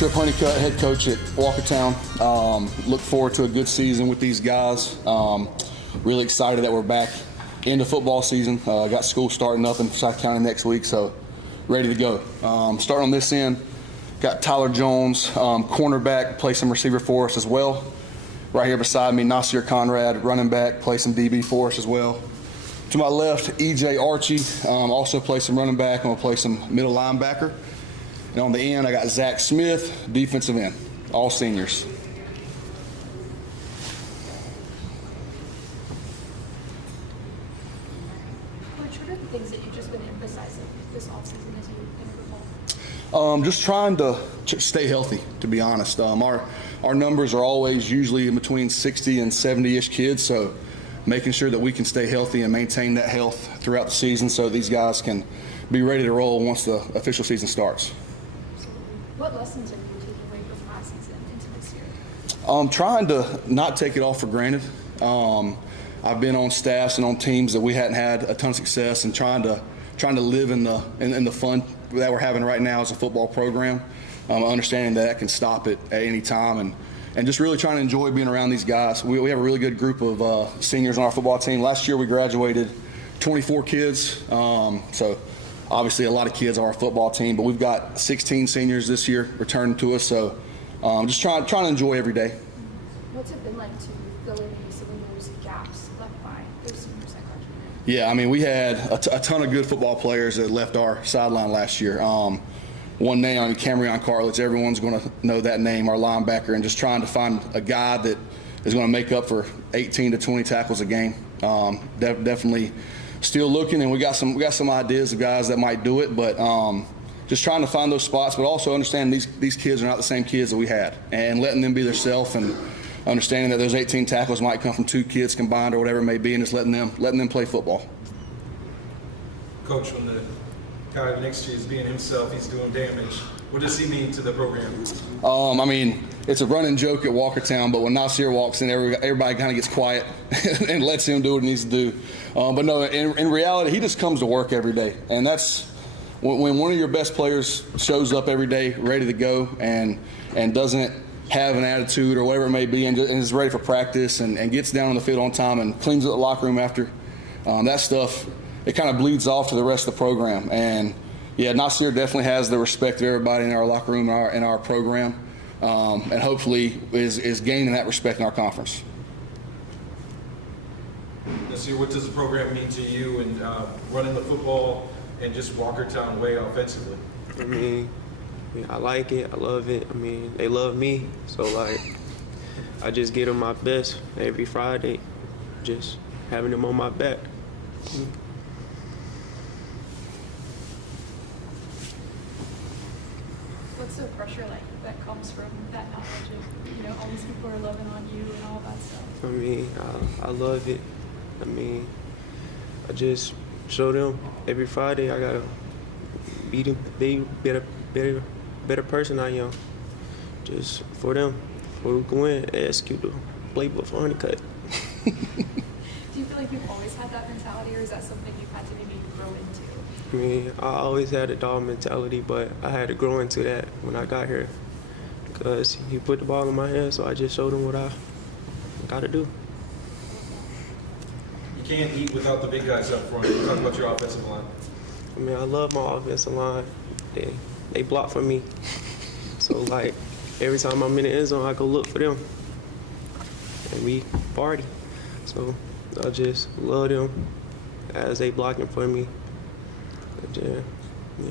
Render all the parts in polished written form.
Tripp, head coach at Walkertown. Look forward to a good season with these guys. Really excited that we're back into football season. Got school starting up in South County next week, so ready to go. Starting on this end, got Tyler Jones, cornerback, play some receiver for us as well. Right here beside me, Nasir Conrad, running back, play some DB for us as well. To my left, EJ Archie, also play some running back. I'm going to play some middle linebacker. And on the end, I got Zach Smith, defensive end, all seniors. Coach, what are the things that you've just been emphasizing this offseason as you enter football? Just trying to stay healthy, to be honest. Our numbers are always usually in between 60 and 70-ish kids, so making sure that we can stay healthy and maintain that health throughout the season so these guys can be ready to roll once the official season starts. What lessons are you taking away from last season into this year? Trying to not take it all for granted. I've been on staffs and on teams that we hadn't had a ton of success, and trying to live in the fun that we're having right now as a football program. Understanding that can stop it at any time, and just really trying to enjoy being around these guys. We have a really good group of seniors on our football team. Last year we graduated 24 kids, so obviously a lot of kids on our football team, but we've got 16 seniors this year returning to us, so just trying to enjoy every day. What's it been like to fill in maybe some of those gaps left by those seniors that graduated? Yeah, I mean, we had a ton of good football players that left our sideline last year. One name, I mean, Camryon Carlitz, everyone's going to know that name, our linebacker, and just trying to find a guy that is going to make up for 18 to 20 tackles a game. Definitely still looking, and we got some ideas of guys that might do it, but just trying to find those spots, but also understanding these kids are not the same kids that we had, and letting them be themselves, and understanding that those 18 tackles might come from 2 kids combined or whatever it may be, and just letting them play football. Coach, when the guy next to you is being himself, he's doing damage, what does he mean to the program? I mean, it's a running joke at Walkertown, but when Nasir walks in, everybody kind of gets quiet and lets him do what he needs to do. But no, in reality, he just comes to work every day. And that's when one of your best players shows up every day ready to go and doesn't have an attitude or whatever it may be, and is ready for practice and gets down on the field on time and cleans up the locker room after, that stuff, it kind of bleeds off to the rest of the program. And yeah, Nasir definitely has the respect of everybody in our locker room and our program, and hopefully is gaining that respect in our conference. Nasir, what does the program mean to you and running the football and just Walkertown way offensively? I mean, I like it. I love it. I mean, they love me. So, like, I just give them my best every Friday, just having them on my back. What's the pressure like that comes from that knowledge of, all these people are loving on you and all that stuff? I mean, I love it. I mean, I just show them every Friday I gotta be better person I am. Just for them, before we go in, execute the playbook for Honeycutt. Do you feel like you've always had that mentality, or is that something you've had to maybe grow into? I mean, I always had a dog mentality, but I had to grow into that when I got here, because he put the ball in my hand, so I just showed him what I got to do. You can't eat without the big guys up front. Talk about your offensive line. I mean, I love my offensive line. They block for me. So, like, every time I'm in the end zone, I go look for them. And we party. So, I just love them as they blocking for me. And, yeah.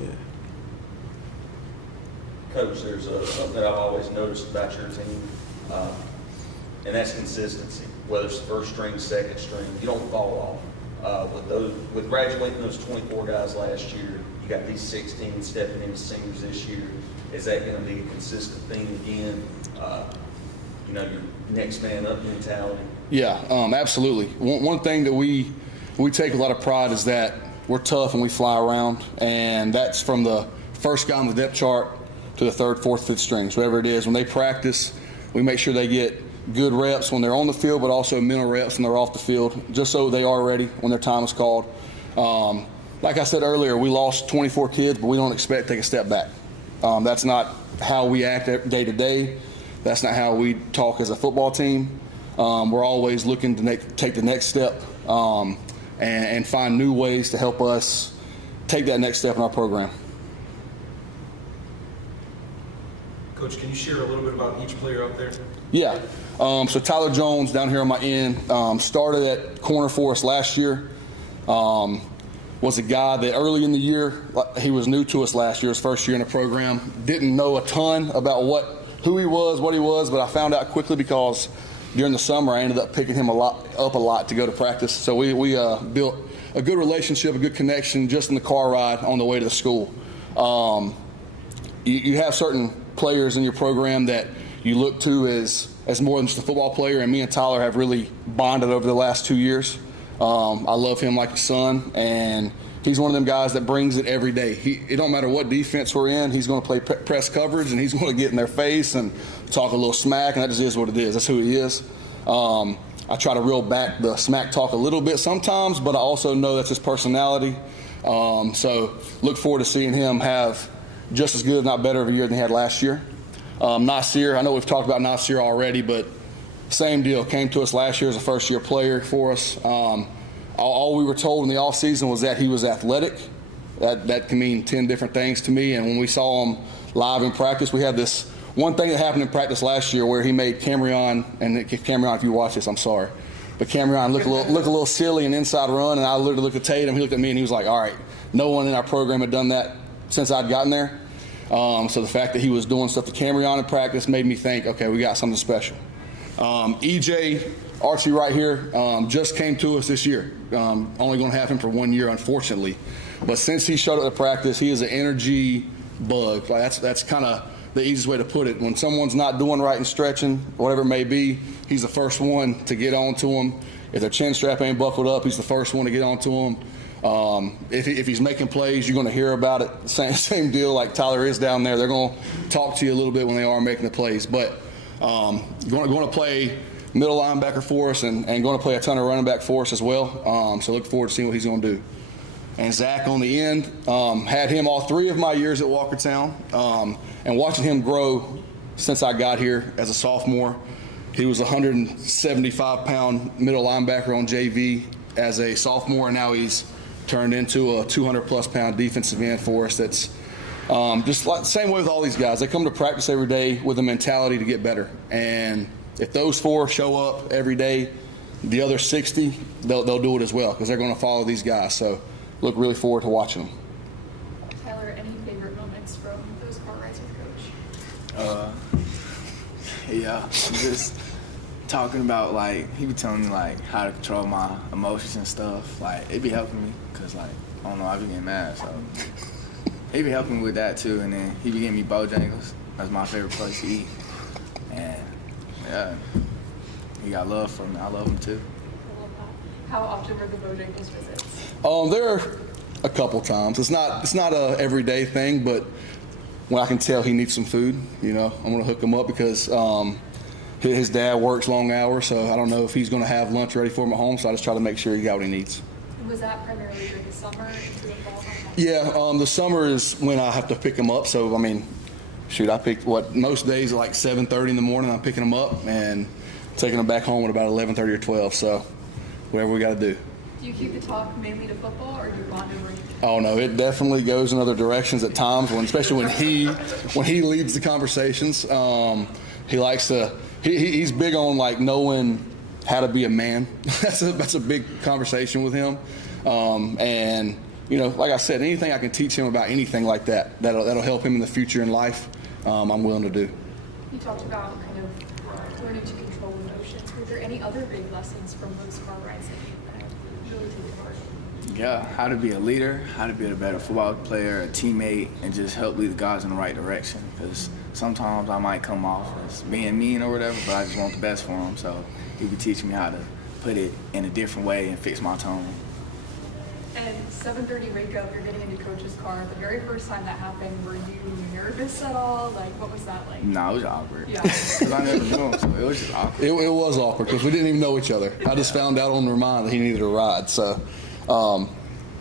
Coach, there's something that I've always noticed about your team, and that's consistency. Whether it's the first string, second string, you don't fall off. With graduating those 24 guys last year, you got these 16 stepping into seniors this year. Is that going to be a consistent thing again? Your next man up mentality. Yeah, absolutely. One thing that we take a lot of pride is that we're tough and we fly around, and that's from the first guy on the depth chart to the third, fourth, fifth strings, whatever it is. When they practice, we make sure they get good reps when they're on the field, but also mental reps when they're off the field, just so they are ready when their time is called. Like I said earlier, we lost 24 kids, but we don't expect to take a step back. That's not how we act day to day. That's not how we talk as a football team. We're always looking to take the next step and find new ways to help us take that next step in our program. Coach, can you share a little bit about each player up there? Yeah. So Tyler Jones down here on my end started at corner for us last year. Was a guy that early in the year, he was new to us last year, his first year in the program. Didn't know a ton about who he was, what he was, but I found out quickly because during the summer I ended up picking him up a lot to go to practice. So we built a good relationship, a good connection just in the car ride on the way to the school. You have certain players in your program that you look to as more than just a football player, and me and Tyler have really bonded over the last 2 years. I love him like a son, and he's one of them guys that brings it every day. It don't matter what defense we're in, he's going to play press coverage, and he's going to get in their face and talk a little smack, and that just is what it is. That's who he is. I try to reel back the smack talk a little bit sometimes, but I also know that's his personality. So look forward to seeing him have just as good, if not better, of a year than he had last year. Nasir, I know we've talked about Nasir already, but same deal. Came to us last year as a first-year player for us. All we were told in the offseason was that he was athletic. That can mean 10 different things to me. And when we saw him live in practice, we had this one thing that happened in practice last year where he made Cameron, and Cameron, if you watch this, I'm sorry, but Cameron looked a little silly in inside run, and I literally looked at Tatum, he looked at me, and he was like, all right, no one in our program had done that since I'd gotten there. So the fact that he was doing stuff to Cameron in practice made me think, okay, we got something special. EJ, Archie right here, just came to us this year. Only going to have him for 1 year, unfortunately. But since he showed up at practice, he is an energy bug. Like that's kind of the easiest way to put it. When someone's not doing right and stretching, whatever it may be, he's the first one to get on to them. If their chin strap ain't buckled up, he's the first one to get on to them. If he's making plays, you're going to hear about it. Same deal like Tyler is down there. They're going to talk to you a little bit when they are making the plays. But going to play middle linebacker for us and going to play a ton of running back for us as well. So look forward to seeing what he's going to do. And Zach on the end, had him all 3 of my years at Walkertown, and watching him grow since I got here as a sophomore. He was a 175-pound middle linebacker on JV as a sophomore, and now he's turned into a 200-plus pound defensive end for us. That's just like the same way with all these guys. They come to practice every day with a mentality to get better. And if those 4 show up every day, the other 60, they'll do it as well because they're going to follow these guys. So look really forward to watching them. Tyler, any favorite moments from those car rides with Coach? Yeah, just talking about, like, he be telling me, like, how to control my emotions and stuff. Like, it be helping me because, like, I don't know, I be getting mad, so he be helping me with that, too. And then he be getting me Bojangles. That's my favorite place to eat. And, yeah, he got love for me. I love him, too. I love that. How often were the Bojangles visits? There are a couple times. It's not a everyday thing, but when I can tell he needs some food, I'm going to hook him up because his dad works long hours, so I don't know if he's going to have lunch ready for him at home, so I just try to make sure he got what he needs. And was that primarily during the summer into the fall? Yeah, the summer is when I have to pick him up, so, I pick most days at like 7:30 in the morning, I'm picking him up and taking him back home at about 11:30 or 12, so whatever we got to do. Do you keep the talk mainly to football, or do you bond over anything? Oh no, it definitely goes in other directions at times. Especially when he leads the conversations, he likes to. He's big on like knowing how to be a man. that's a big conversation with him. And like I said, anything I can teach him about anything like that'll help him in the future in life, I'm willing to do. You talked about kind of learning to control emotions. Were there any other big lessons from those car rides that you really take to heart? Yeah, how to be a leader, how to be a better football player, a teammate, and just help lead the guys in the right direction. Because sometimes I might come off as being mean or whatever, but I just want the best for them. So he be teaching me how to put it in a different way and fix my tone. And 7:30 wake up, you're getting into Coach's car. The very first time that happened, were you nervous at all? Like, what was that like? No, it was awkward. Yeah. Because I never knew him, so it was just awkward. It was awkward because we didn't even know each other. I just found out on the remind that he needed a ride. So,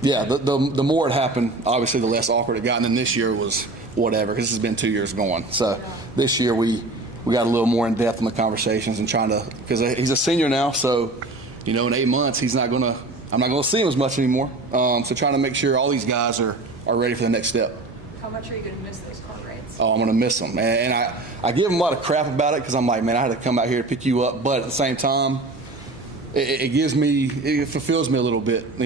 the more it happened, obviously the less awkward it got. And then this year was whatever, because this has been 2 years going. So this year we got a little more in depth in the conversations and trying to, because he's a senior now, so in 8 months I'm not gonna see him as much anymore. So trying to make sure all these guys are ready for the next step. How much are you going to miss those car rides? Oh, I'm going to miss them. And I give them a lot of crap about it because I'm like, man, I had to come out here to pick you up. But at the same time, it fulfills me a little bit,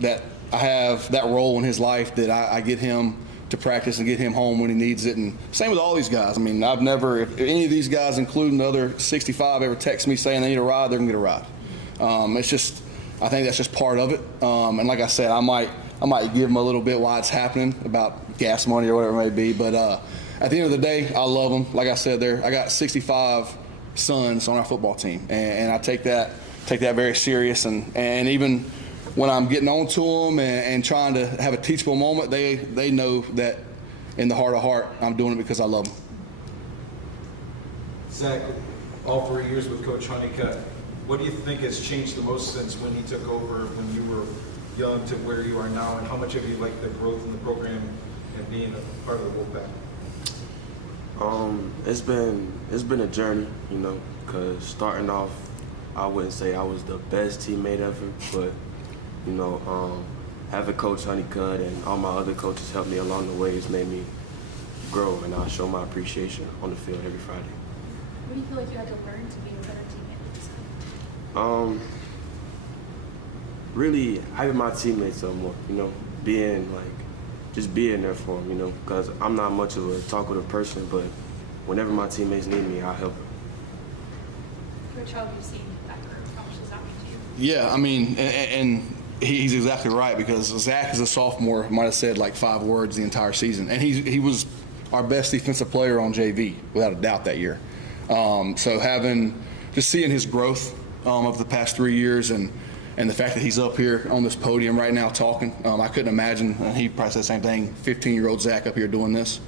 that I have that role in his life, that I get him to practice and get him home when he needs it. And same with all these guys. I mean, I've never, if any of these guys, including the other 65, ever text me saying they need a ride, they're going to get a ride. It's just, I think that's just part of it. And like I said, I might give them a little bit while it's happening about gas money or whatever it may be. But at the end of the day, I love them. Like I said, I got 65 sons on our football team, and I take that very serious. And even when I'm getting on to them and trying to have a teachable moment, they know that in the heart of heart, I'm doing it because I love them. Zach, all 4 years with Coach Honeycutt, what do you think has changed the most since when he took over when you were young to where you are now, and how much have you liked the growth in the program and being a part of the Wolfpack? It's been a journey, because starting off, I wouldn't say I was the best teammate ever, but having Coach Honeycutt and all my other coaches help me along the way has made me grow, and I show my appreciation on the field every Friday. What do you feel like you had to learn to be a better teammate this time? Really hyping my teammates up more, being there for them, because I'm not much of a talkative person, but whenever my teammates need me, I'll help them. Coach, how have you seen that group? How much does that mean to you? Yeah, I mean, and he's exactly right, because Zach, as a sophomore, might have said like 5 words the entire season, and he was our best defensive player on JV without a doubt that year. So seeing his growth over the past 3 years, and the fact that he's up here on this podium right now talking, I couldn't imagine, and he probably said the same thing, 15-year-old Zach up here doing this.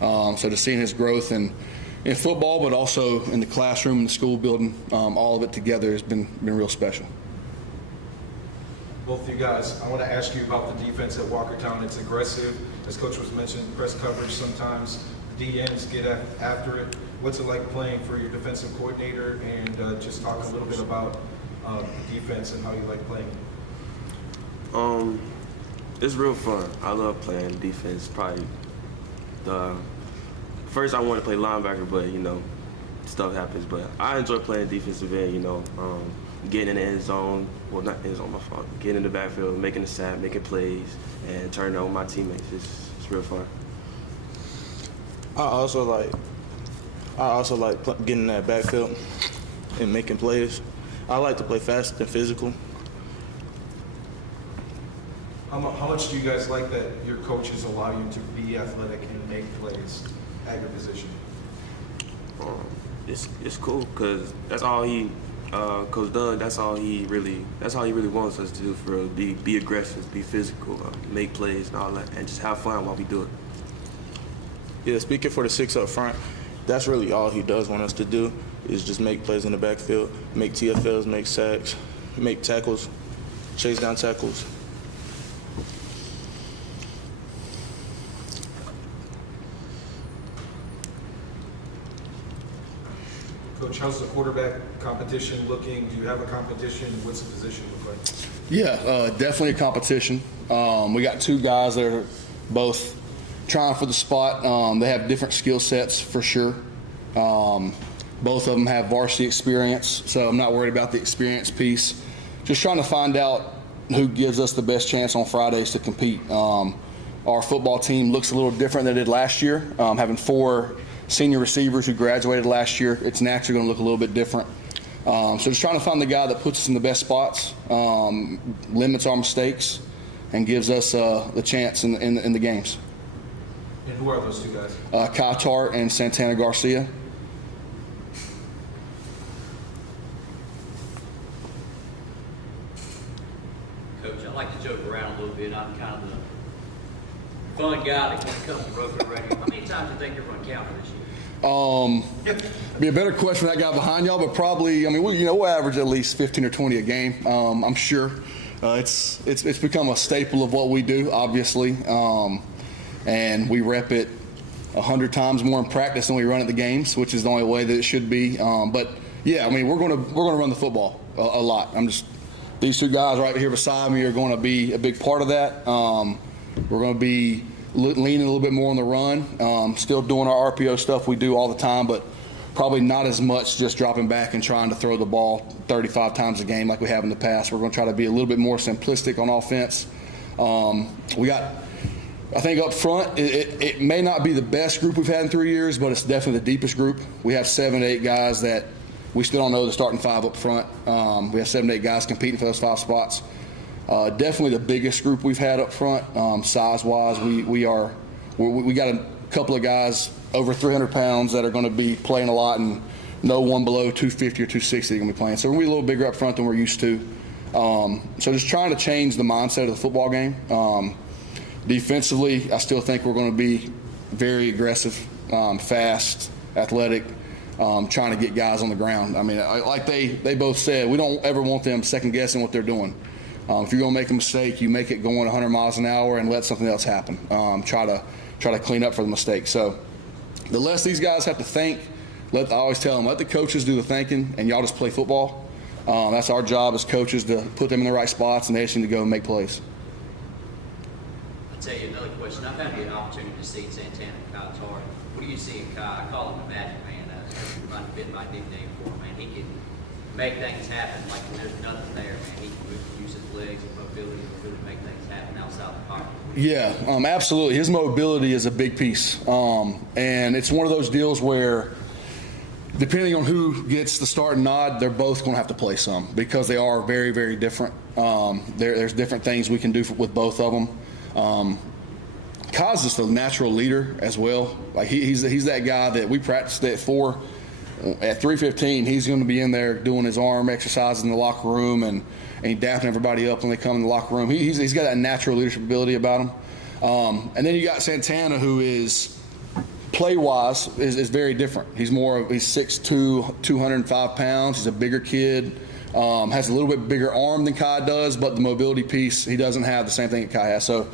So to seeing his growth in football, but also in the classroom, in the school building, all of it together has been real special. Both of you guys, I want to ask you about the defense at Walkertown. It's aggressive. As Coach was mentioning, press coverage sometimes. DNs get after it. What's it like playing for your defensive coordinator? And just talk a little bit about the defense and how you like playing. It's real fun. I love playing defense. Probably first I wanted to play linebacker, but stuff happens. But I enjoy playing defensive end. Getting in the end zone. Well, not end zone, my fault. Getting in the backfield, making the sack, making plays, and turning it on my teammates. It's real fun. I also like getting in that backfield and making plays. I like to play fast and physical. How much do you guys like that your coaches allow you to be athletic and make plays at your position? It's cool, because that's all Coach Doug, that's all he really wants us to do, for us. Be aggressive, be physical, make plays and all that, and just have fun while we do it. Yeah, speaking for the 6 up front, that's really all he does want us to do, is just make plays in the backfield, make TFLs, make sacks, make tackles, chase down tackles. Coach, how's the quarterback competition looking? Do you have a competition? What's the position look like? Yeah, definitely a competition. We got 2 guys that are both trying for the spot. They have different skill sets for sure. Both of them have varsity experience, so I'm not worried about the experience piece. Just trying to find out who gives us the best chance on Fridays to compete. Our football team looks a little different than it did last year. Having 4 senior receivers who graduated last year, it's naturally going to look a little bit different. So just trying to find the guy that puts us in the best spots, limits our mistakes, and gives us the chance in the games. And who are those 2 guys? Kai Tart and Santana Garcia. Coach, I like to joke around a little bit. I'm kind of the fun guy that can come to broken radio. How many times do you think you're going to counter this year? Be a better question for that guy behind y'all, but probably, we'll average at least 15 or 20 a game. I'm sure. It's become a staple of what we do, obviously, and we rep it 100 times more in practice than we run at the games, which is the only way that it should be. But yeah, I mean, we're gonna run the football a lot. These two guys right here beside me are going to be a big part of that. We're going to be leaning a little bit more on the run, still doing our RPO stuff we do all the time, but probably not as much just dropping back and trying to throw the ball 35 times a game like we have in the past. We're going to try to be a little bit more simplistic on offense. I think up front, it may not be the best group we've had in 3 years, but it's definitely the deepest group. We have 7 to 8 guys that we still don't know the starting 5 up front. We have 7 to 8 guys competing for those 5 spots. Definitely the biggest group we've had up front, size-wise. We got a couple of guys over 300 pounds that are going to be playing a lot, and no one below 250 or 260 going to be playing. So we're a little bigger up front than we're used to. So just trying to change the mindset of the football game. Defensively, I still think we're going to be very aggressive, fast, athletic, trying to get guys on the ground. I mean, like they both said, we don't ever want them second-guessing what they're doing. If you're going to make a mistake, you make it going 100 miles an hour and let something else happen. Try to clean up for the mistake. So the less these guys have to think, I always tell them, let the coaches do the thinking, and y'all just play football. That's our job as coaches, to put them in the right spots, and they just need to go and make plays. I'll tell you another question. I've had the opportunity to see Santana and Kyle Tartt. What do you see in Kyle? I call him a magic man. That's my nickname for him, man. He can make things happen like when there's nothing there, man. He can use his legs and mobility to really make things happen outside the pocket. Yeah, absolutely. His mobility is a big piece. And it's one of those deals where, depending on who gets the start and nod, they're both going to have to play some, because they are very, very different. There's different things we can do with both of them. Kyle's just a natural leader as well. Like he's that guy that we practiced at 4. At 3:15, he's going to be in there doing his arm exercises in the locker room and dapping everybody up when they come in the locker room. He's got that natural leadership ability about him. And then you got Santana, who is play-wise is very different. He's 6'2", 205 pounds. He's a bigger kid. Has a little bit bigger arm than Kai does, but the mobility piece, he doesn't have the same thing that Kai has. So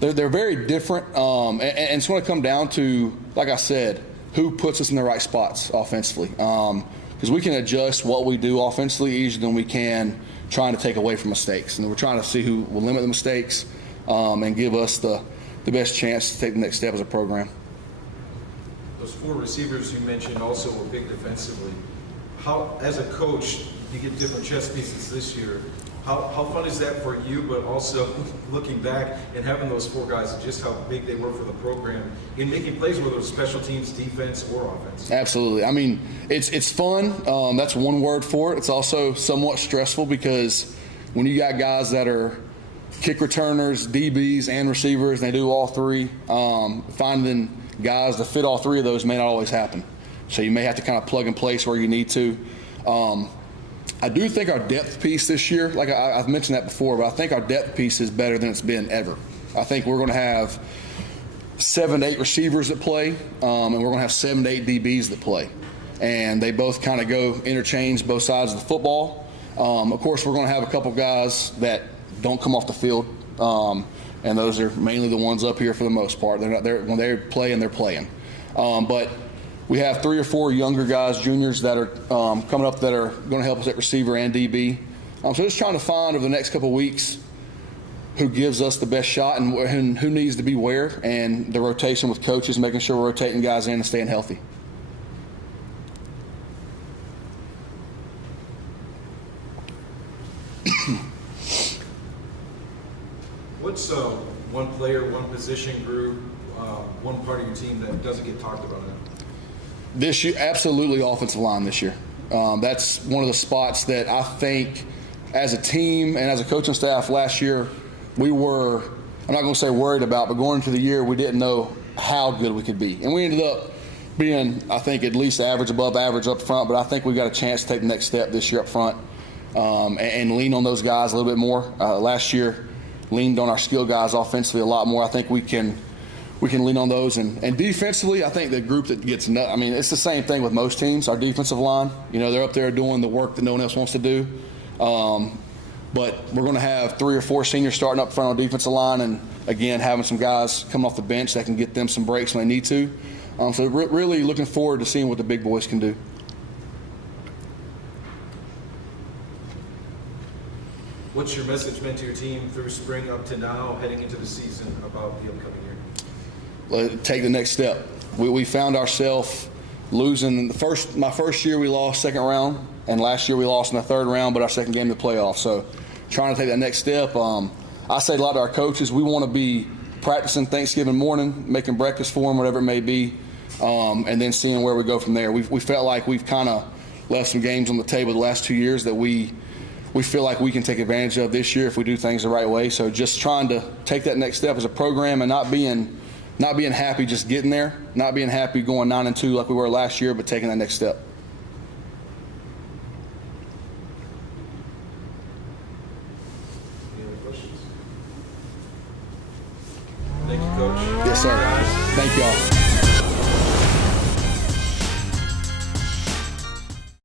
they're very different. And it's going to come down to, like I said, who puts us in the right spots offensively. Because we can adjust what we do offensively easier than we can trying to take away from mistakes. And we're trying to see who will limit the mistakes and give us the best chance to take the next step as a program. Those 4 receivers you mentioned also were big defensively. How, as a coach, you get different chess pieces this year. How fun is that for you, but also looking back and having those 4 guys, just how big they were for the program in making plays, whether it was special teams, defense, or offense? Absolutely. I mean, it's fun. That's one word for it. It's also somewhat stressful, because when you got guys that are kick returners, DBs, and receivers, and they do all 3, finding guys to fit all 3 of those may not always happen. So you may have to kind of plug and place where you need to. I do think our depth piece this year, like I've mentioned that before, but I think our depth piece is better than it's been ever. I think we're going to have 7 to 8 receivers that play, and we're going to have 7 to 8 DBs that play. And they both kind of go interchange both sides of the football. Of course, we're going to have a couple guys that don't come off the field, and those are mainly the ones up here for the most part. When they're playing, they're playing. But we have 3 or 4 younger guys, juniors, that are coming up that are going to help us at receiver and DB. So just trying to find over the next couple of weeks who gives us the best shot and who needs to be where, and the rotation with coaches, making sure we're rotating guys in and staying healthy. What's one player, one position group, one part of your team that doesn't get talked about enough? This year, absolutely offensive line this year. That's one of the spots that I think as a team and as a coaching staff last year, we were, I'm not going to say worried about, but going into the year, we didn't know how good we could be. And we ended up being, I think, at least average, above average up front, but I think we've got a chance to take the next step this year up front and lean on those guys a little bit more. Last year, leaned on our skill guys offensively a lot more. I think we can lean on those. And defensively, I think the group that gets I mean, it's the same thing with most teams. Our defensive line, they're up there doing the work that no one else wants to do. But we're going to have 3 or 4 seniors starting up front on defensive line, and again, having some guys come off the bench that can get them some breaks when they need to. So really looking forward to seeing what the big boys can do. What's your message been to your team through spring up to now, heading into the season, about the upcoming year? Take the next step. We found ourselves losing my first year we lost second round, and last year we lost in the third round, but our second game of the playoffs. So trying to take that next step. I say a lot to our coaches, we want to be practicing Thanksgiving morning, making breakfast for them, whatever it may be, and then seeing where we go from there. We felt like we've kind of left some games on the table the last 2 years that we feel like we can take advantage of this year if we do things the right way. So just trying to take that next step as a program and not being happy just getting there, not being happy going 9-2 like we were last year, but taking that next step. Any other questions? Thank you, Coach. Yes, sir. Thank y'all.